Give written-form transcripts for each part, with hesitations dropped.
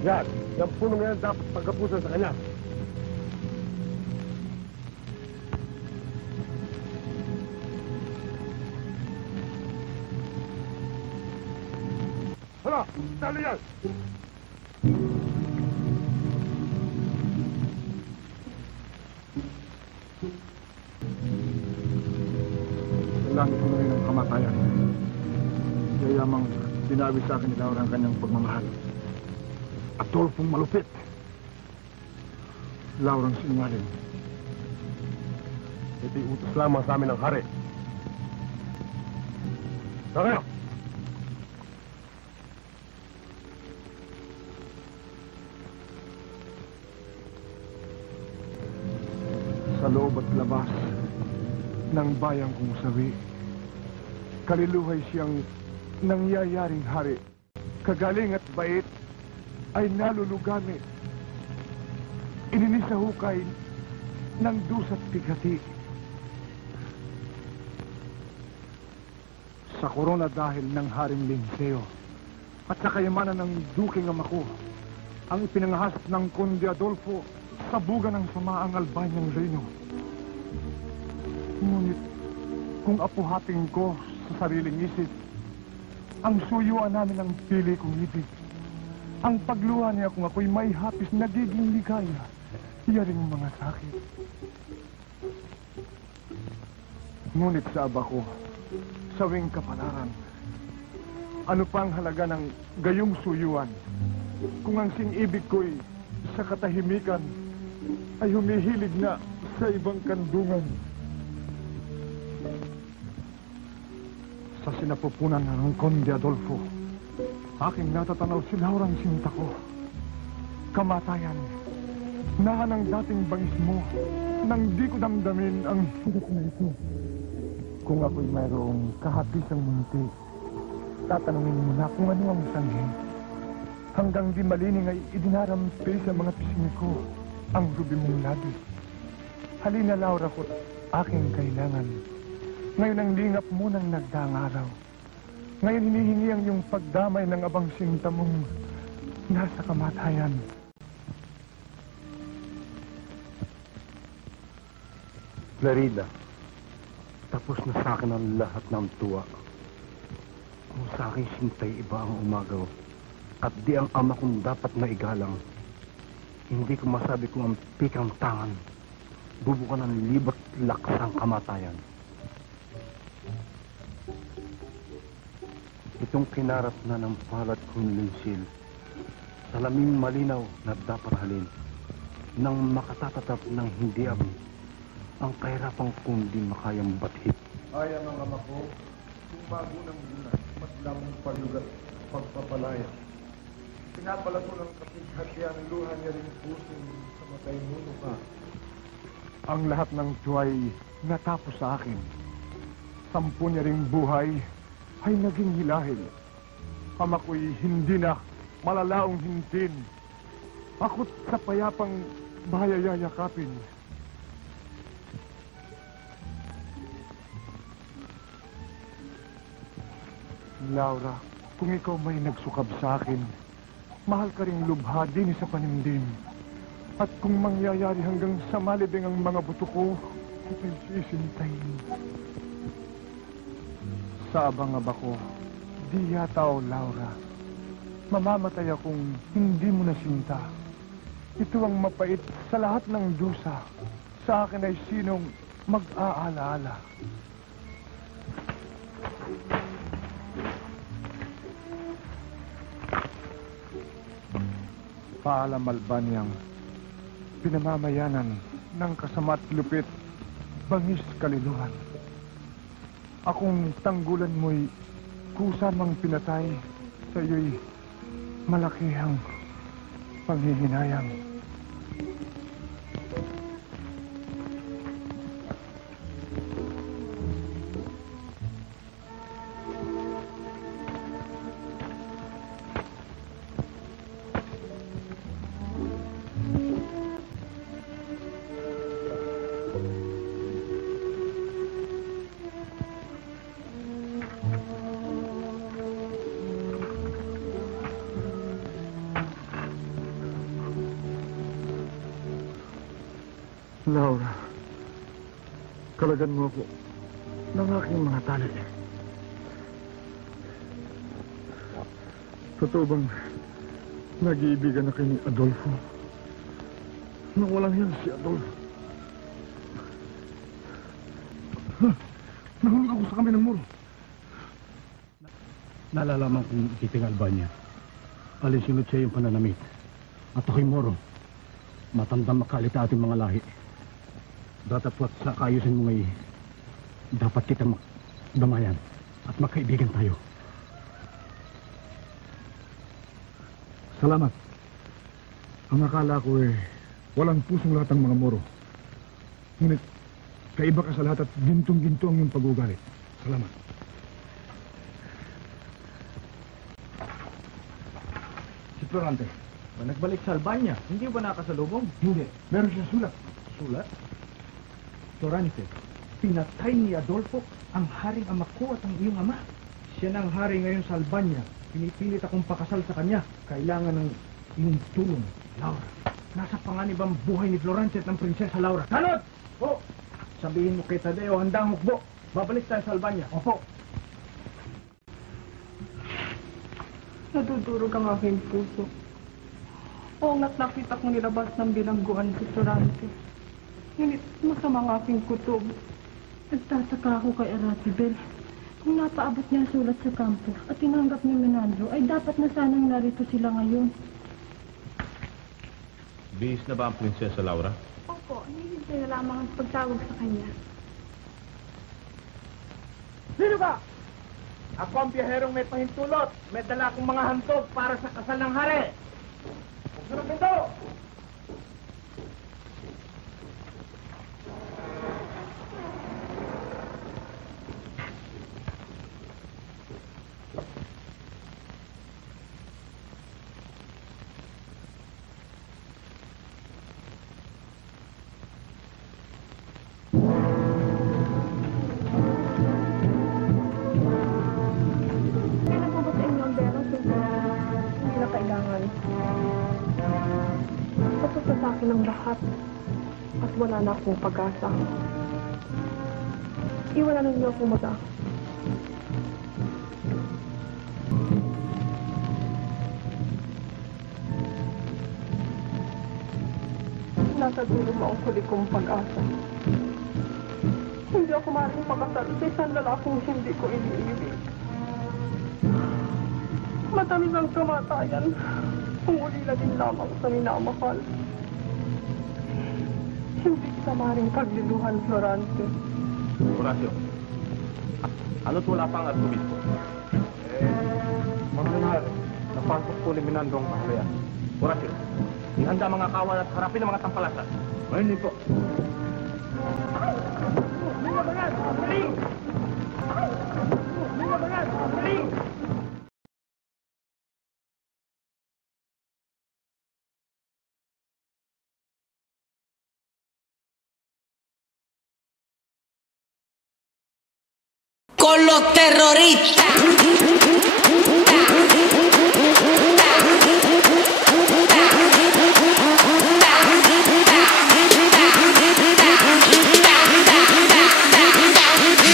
Yan. Yung punong yan dapat pagkapusan sa kanya. Hala! Dali yan! Kailangan ko na rin ang kamatayan. Yayamang sinabi sa akin ni Laura ang kanyang pagmamahal. Adolfong malupit. Laurang sinungaling. Ito'y utos lamang sa amin ng hari. Kaya! Sa loob at labas ng bayang kong sawi, kaliluhay siyang nangyayaring hari. Kagaling at bait ay nalulugami. Ininisahukay ng dusat bigati. Sa korona dahil ng Haring Linceo at sa kayamanan ng duking ama ko, ang ipinangahas ng Conde Adolfo sa buga ng samaang Albanyang Reyno. Ngunit kung apuhating ko sa sariling isip, ang suyuan namin ang pili kong ibig. Ang pagluha niya kung ako'y may hapis nagiging ligaya, iyaring mga sakit. Ngunit sa aba ko, sawing kapalaran, ano pang halaga ng gayong suyuan kung ang sing-ibig ko'y sa katahimikan ay humihilig na sa ibang kandungan. Sa sinapupunan ng Conde Adolfo, aking natatanaw si Laurang sinta ko. Kamatayan, nahan ang dating bangis mo nang di ko damdamin ang hirap na ito. Kung ako'y mayroong kahapisang munti, tatanungin mo na kung ano ang sanhi. Hanggang di malining ay idinarampi sa mga pisngi ko ang rubi mong labi. Halina, Laura, ko't aking kailangan. Ngayon ang lingap mo ng nagdaang araw. Ngayon hinihingi ang iyong pagdamay ng abang sinta mong nasa kamatayan. Clarida, tapos na sa akin ang lahat ng tuwa. Kung sa aking sintay iba ang umagaw, at di ang ama kong dapat maigalang, hindi ko masabi kung ang pikang tangan, bubukan ng libot laksang kamatayan. Itong kinarap na ng palat kong linsil, salaming malinaw na daparhalin, nang makatatatap ng hindi abi, ang kahirapang kundi makayang bathit. Ay, ang ama ko, kung bago ng bulan, mas damang palugat, pagpapalaya. Pinapala ko ng kapighatian ang luha niya rin pusong sa matay mundo ka. Ang lahat ng tuway natapos sa akin. 10 niya ring buhay ay naging hilahil. Ama ko'y hindi na malalaong hintin. Ako't sa payapang bahayayakapin. Laura, kung ikaw may nagsukab sa akin, mahal ka ring lubha din sa panimdim. At kung mangyayari hanggang sa malibing ang mga buto ko, ika'y sisintayin. Sa abang-aba ko, di yata o Laura, mamamatay akong hindi mo nasinta. Ito ang mapait sa lahat ng dusa. Sa akin ay sinong mag-aalaala. Paalam, Albanyang, pinamamayanan ng kasama't lupit, bangis kaliluhan. Akong tanggulan mo'y kusamang pinatay, sa iyo'y malakihang panghihinayang. Laura, kalagan mo ako ng aking mga tali. Totoo bang nag-iibigan na kayo ni Adolfo? Nang walang yan si Adolfo. Nahulog ako sa kami ng muro. Nalalaman kong ikiting Albania. Alinsunod siya yung pananamit. At ako'y Moro. Matandang makalita ating mga lahi. Datapwat sa kaayusin mo ngayon, dapat kitang damayan at magkaibigan tayo. Salamat. Ang akala ko walang pusong lahat ng mga Moro. Ngunit, kaiba ka sa lahat at gintong-ginto ang iyong pag-uugali. Salamat. Si Florante, nagbalik sa Albania. Hindi ba nakasalubong? Hindi. Meron siya sulat. Sulat? Florante, pinatay ni Adolfo ang haring ama ko at ang iyong ama. Siya ng hari ngayon sa Albania. Pinipilit akong pakasal sa kanya. Kailangan ng iyong tulong, Laura. Nasa panganib ang buhay ni Florante at ng Prinsesa Laura. Tanod! Oh! Sabihin mo kay Tadeo, handang hukbo. Babalik tayo sa Albania. Opo. Nadudurog ang aking puso. Oo nga't nakita kong nilabas ng bilangguan si Florante. Ngunit masama ang aking kutob. Nagtataka ako kay Aracibel. Kung napaabot niya ang sulat sa kampo at tinanggap ni Menandro, ay dapat na sanang narito sila ngayon. Bihis na ba ang Prinsesa Laura? Opo, hinihintay na lamang ang pagtawag sa kanya. Sino ka? Ako ang biyaherong may pahintulot. May dala akong mga hantog para sa kasal ng hari. Buksan ang pinto! Kailan po ba sa inyo ang bera, Susan? Hindi na kailangan. Tapos na sa akin ang lahat. At wala na akong pag-asa. Iwanan niyo ako mag Nasa dulo mo ang huli kong pag-asa. Hindi ako maaaring pakasal sa isang lalakong hindi ko iniibig. Matamis ang kamatayan kung ulila din lamang sa minamahal. Hindi kita maaaring pagliluhan, Florante. Horacio, ano't wala pang arsobispo? Mga nangyari, napasok po ni Menandro ang kaharian. Horacio, ihanda mga kawan at harapin ang mga tampalasan. Ngayon po. Con los terroristas.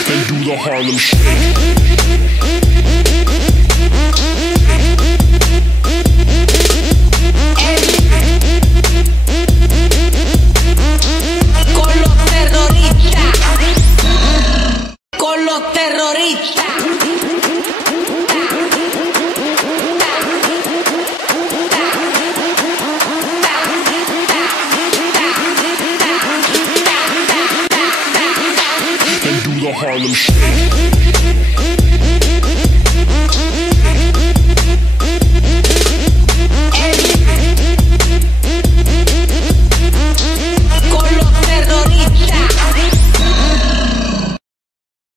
And do the Harlem Shake. Con los terroristas. Con los terroristas. And do the Harlem Shake.